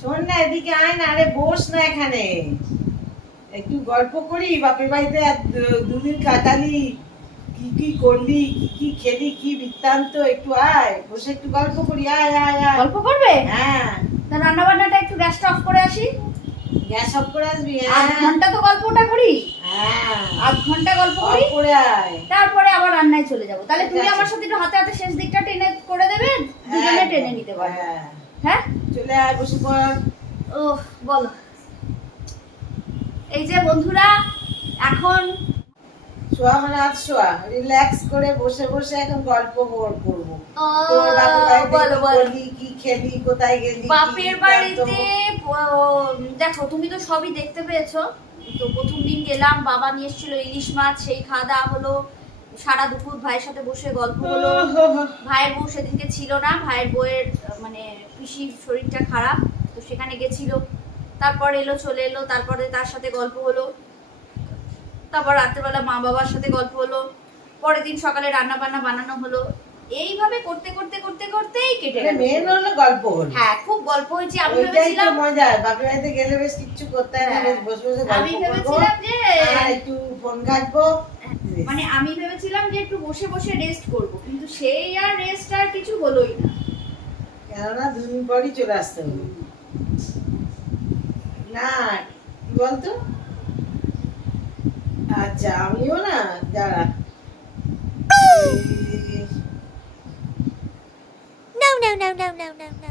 শোন না, এদিকে আয় না, আরে বস না এখানে, একটু গল্প করি। বাপের বাড়িতে দুদিন কাটালি, কি কি করলি, কি কি খেলি, কি বৃত্তান্ত, একটু আয়, বসে একটু গল্প করি। আয় আয় আয়। গল্প করবে? হ্যাঁ। তা রান্না বান্নাটা একটু গ্যাসটা অফ করে আসি। গ্যাস অফ করে আসবি? আধ ঘন্টা তো গল্পটা করি। হ্যাঁ, আধ ঘন্টা গল্প করি, করে আয়, তারপরে আবার রান্নায় চলে যাবো। তাহলে তুমি ঠিক আছে। আমার সাথে একটু হাতে হাতে শেষ দিকটা টেনে করে দেবে, দুজনে টেনে নিতে পারবো। হ্যাঁ, চলে আয়, বসে পড়। ও বলো। এই যে বন্ধুরা, এখন শোয়া মানে আজ শোয়া, রিল্যাক্স করে বসে বসে এখন গল্প করবো। ও, তোর বাপের বাড়িতে বলো, কি বলো। করলি, কি খেলি, কোথায় গেলি, কি বাপের বৃত্তান্ত। বাড়িতে দেখো, তুমি তো সবই দেখতে পেয়েছো। তো প্রথম দিন গেলাম, বাবা নিয়ে এসেছিল ইলিশ মাছ, সেই খাওয়া দাওয়া হলো। সারা দুপুর ভাইয়ের সাথে বসে গল্প হলো। ভাইয়ের বউ সেদিনকে ছিল না, ভাইয়ের বউয়ের মানে পিসির শরীরটা খারাপ, তো সেখানে গেছিল। তারপর এলো, চলে এলো, তারপরে তার সাথে গল্প হলো। তারপর রাত্রেবেলা মা বাবার সাথে গল্প হলো। পরের দিন সকালে রান্না বান্না বানানো হলো। এইভাবে করতে করতে করতে করতেই কেটে গেল। মেন হলো গল্প হলো। হ্যাঁ, খুব গল্প হয়েছে। আমি ওইটাই তো ভেবেছিলাম, মজা, বাপের বাড়িতে গেলে বেশ কিচ্ছু করতে হয় না, বেশ বসে বসে আমি গল্প করবো ভেবেছিলাম যে আর একটু ফোন ঘাটবো। মানে আমি ভেবেছিলাম যে একটু বসে বসে রেস্ট করব, কিন্তু সেই আর রেস্ট আর কিছু হলোই না। কেননা দুদিন পরই চলে আসতে হবে না, কি বলতো। আচ্ছা, আমিও না, যারা No, no, no, no, no, no, no.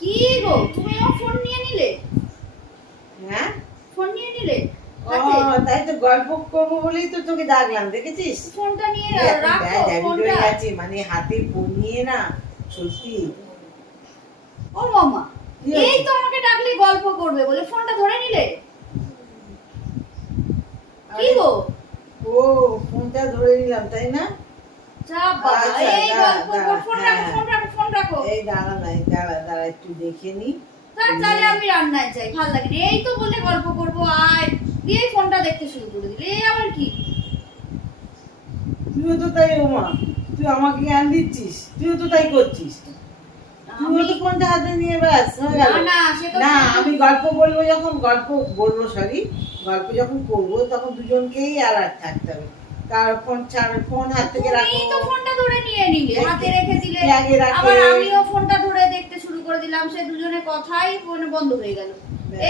কি গো, তুমি আমার ফোন নিয়ে নিলে? হ্যাঁ, ফোন নিয়ে নিলে ও হাতে? তাই তো, গল্প করবো বলেই তো তোকে ডাকলাম, দেখেছিস? ফোনটা নিয়ে এখন রাখো ড্যাবিট ফোনটা। হয়ে গেছে, মানে হাতে ফোন নিয়ে না, সত্যি। ও মামা, কি হয়েছে? এই তো আমাকে ডাকলে গল্প করবে বলে ফোনটা ধরে নিলে। কি গো? ও, ফোনটা ধরে নিলাম, তাই না? যা বাবা, আচ্ছা, এই গল্প কর, ফোন রাখো, হ্যাঁ। ফোন রাখো, ফোন রাখো। এই দাঁড়া নাই, দাঁড়া দাঁড়া, একটু দেখে নি। তাহলে আমি রান্নায় যাই, ভালো লাগে না। এই তো বললে গল্প করবো, আয় দিয়ে ফোনটা দেখতে শুরু করে দিলে, এই আবার কি? তুইও তো তাই, ওমা, তুই আমাকে জ্ঞান দিচ্ছিস, তুইও তো তাই করছিস। তুইও তো ফোনটা হাতে নিয়ে ব্যাস হয়ে গেল। না, সে তো না, আমি গল্প বলবো, যখন গল্প বলবো, সরি, গল্প যখন করবো, তখন দুজনকেই অ্যালার্ট থাকতে হবে। কার ফোন ছাড়, ফোন হাত থেকে রাখো। তুমি তো ফোনটা ধরে নিয়ে নিলে, হাতে রেখে দিলে, আগে রাখে। আবার আমিও ফোনটা ধরে দেখতে শুরু করে দিলাম, সে দুজনের কথাই ফোনে বন্ধ হয়ে গেল।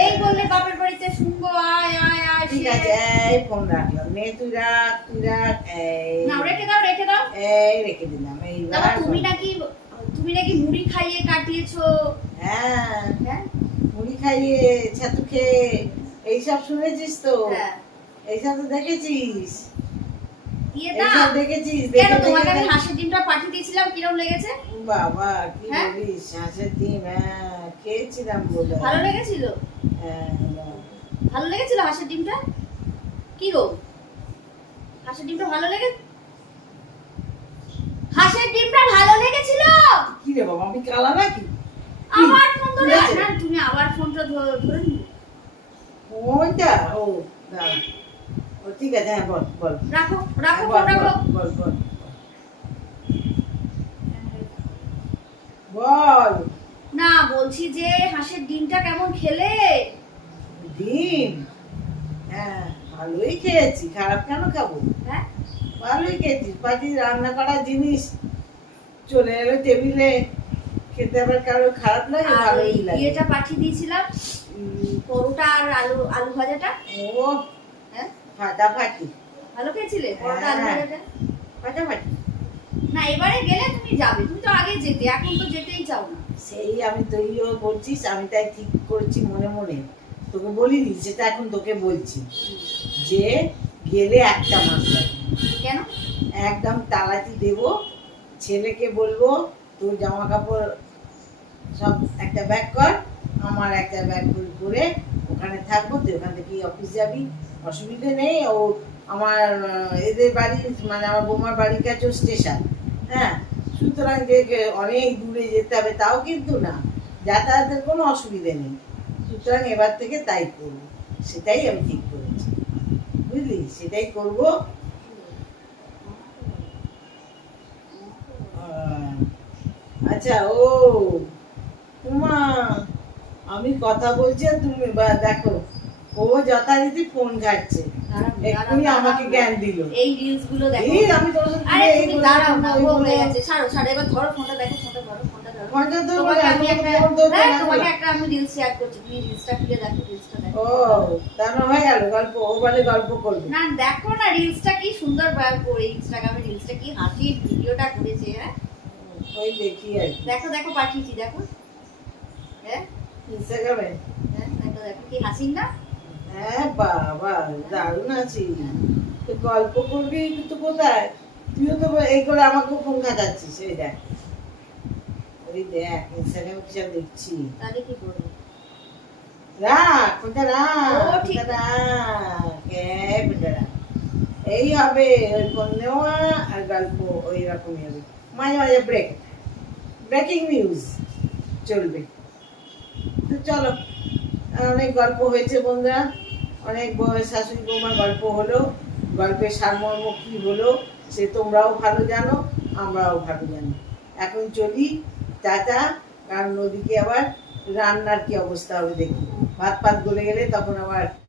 এই বললে বাপের বাড়িতে শুনবো, আয় আয় আয়। ঠিক আছে, এই ফোন রাখলাম, নে তুই রাখ, তুই রাখ, এই না, রেখে দাও, রেখে দাও। এই রেখে দিলাম, এই তারপর রাখ। তুমি নাকি মুড়ি খাইয়ে কাটিয়েছো। হ্যাঁ, হ্যাঁ, মুড়ি খাইয়ে, ছাতু খেয়ে, এইসব শুনেছিস তো? হ্যাঁ। এইসব তো দেখেছিস? দিয়ে দাও। এইসব দেখেছিস? কেন, দেখে তোমাকে আমি দেখে হাঁসের ডিমটা পাঠিয়ে দিয়েছিলাম, কিরম লেগেছে? বাবা, কি হ্যাঁ? বলিস, হাঁসের ডিম, হ্যাঁ খেয়েছিলাম বলে। ভালো লেগেছিল? হ্যাঁ, ভালো লেগেছিল হাঁসের ডিমটা? কি গো, হাঁসের ডিমটা ভালো লেগে, হাঁসের ডিমটা ভালো লেগেছিল? কি রে বাবা, আমি কালা নাকি? আমার ফোন ধরে হয়েছে? না, তুমি আবার ফোনটা ধরে নিলে। ওইটা, ও দাঁড়া, ও ঠিক আছে, হ্যাঁ বল বল। রাখো রাখো, বল, ফোন রাখো। বল বল বল। না, বলছি যে হাঁসের ডিমটা কেমন খেলে? ডিম, হ্যাঁ ভালোই খেয়েছি, খারাপ কেন খাবো? হ্যাঁ, ভালোই খেয়েছিস, পাখি রান্না করা জিনিস চলে এলো টেবিলে, খেতে আবার কারো খারাপ লাগে? আর ওই ভালোই লাগে। ইয়েটা পাঠিয়ে দিয়েছিলাম, পরোটা আর আলু আলু ভাজাটা। ও হ্যাঁ, ফাটাফাটি, ভালো খেয়েছিলে পরোটা আলু হ্যাঁ। ভাজাটা? ফাটাফাটি। না, এবারে গেলে তুমি যাবে, তুমি তো আগে যেতে, এখন তো যেতেই চাও না। সেই আমি তুইও বলছিস, আমি তাই ঠিক করেছি মনে মনে, তোকে বলিনি, সেটা এখন তোকে বলছি, যে গেলে একটা মাস লাগবে। কেন? একদম তালাটি দেবো, ছেলেকে বলবো তোর জামা কাপড় সব একটা ব্যাগ কর, আমার একটা ব্যাগ করে ওখানে থাকবো, তুই ওখান থেকে অফিস যাবি, অসুবিধে নেই। ও আমার এদের বাড়ি, মানে আমার বৌমার বাড়ির কাছেও স্টেশন, হ্যাঁ, সুতরাং যে অনেক দূরে যেতে হবে তাও কিন্তু না, যাতায়াতের কোনো অসুবিধে নেই, সুতরাং এবার থেকে তাই করবো, সেটাই আমি ঠিক করেছি, বুঝলি, সেটাই করবো। আচ্ছা, ও উমা, আমি কথা বলছি আর তুমি দেখো, ও যথারীতি ফোন ঘাটছে, এক্ষুনি আমাকে জ্ঞান দিল। এই রিলস গুলো দেখো। এই আমি তোমার সাথে আরে এই তুমি বলে দাঁড়াও না, ও এইগুলো- হয়ে গেছে, ছাড়ো ছাড়ো, এবার ধরো ফোনটা, দেখো ফোনটা ধরো, ফোনটা ধরো। ফোনটা ধরো, তোমাকে আমি এখন একটা ফোন ধরতে হ্যাঁ, না তোমাকে করলে। একটা আমি রিলস শেয়ার করছি, তুমি রিলসটা খুলে দেখো, রিলসটা দেখো। ও, তার মানে হয়ে গেল গল্প, ও বলে গল্প করবে। না দেখো না, রিলসটা কি সুন্দর করে ইনস্টাগ্রামে রিলসটা কি হাসির ভিডিওটা করেছে। হ্যাঁ ওই দেখি আর কি, দেখো দেখো, পাঠিয়েছি দেখো। হ্যাঁ ইনস্টাগ্রামে। হ্যাঁ, দেখো দেখো কি হাসির না। হ্যাঁ বাবা, দারুণ আছি। তো গল্প করবি তো কোথায়, তুইও তো এই করে আমাকে ফোন ঘাটাচ্ছিস, এই দেখ, ওই দেখ ইনস্টাগ্রামে কি সব দেখছি। তাহলে কি করবো? রাখ ফোনটা, রাখ ও, ঠিক ফোনটা রাখ, এই ফোনটা রাখ। এই হবে ওই ফোন নেওয়া আর গল্প ওই রকমই হবে, মাঝে মাঝে ব্রেকিং নিউজ চলবে। তো চলো, অনেক গল্প হয়েছে বন্ধুরা, অনেক শাশুড়ি বৌমার গল্প হলো, গল্পের সারমর্ম কি হলো সে তোমরাও ভালো জানো, আমরাও ভালো জানি। এখন চলি, টাটা, কারণ ওদিকে আবার রান্নার কি অবস্থা হবে দেখি, ভাত গলে গেলে তখন আবার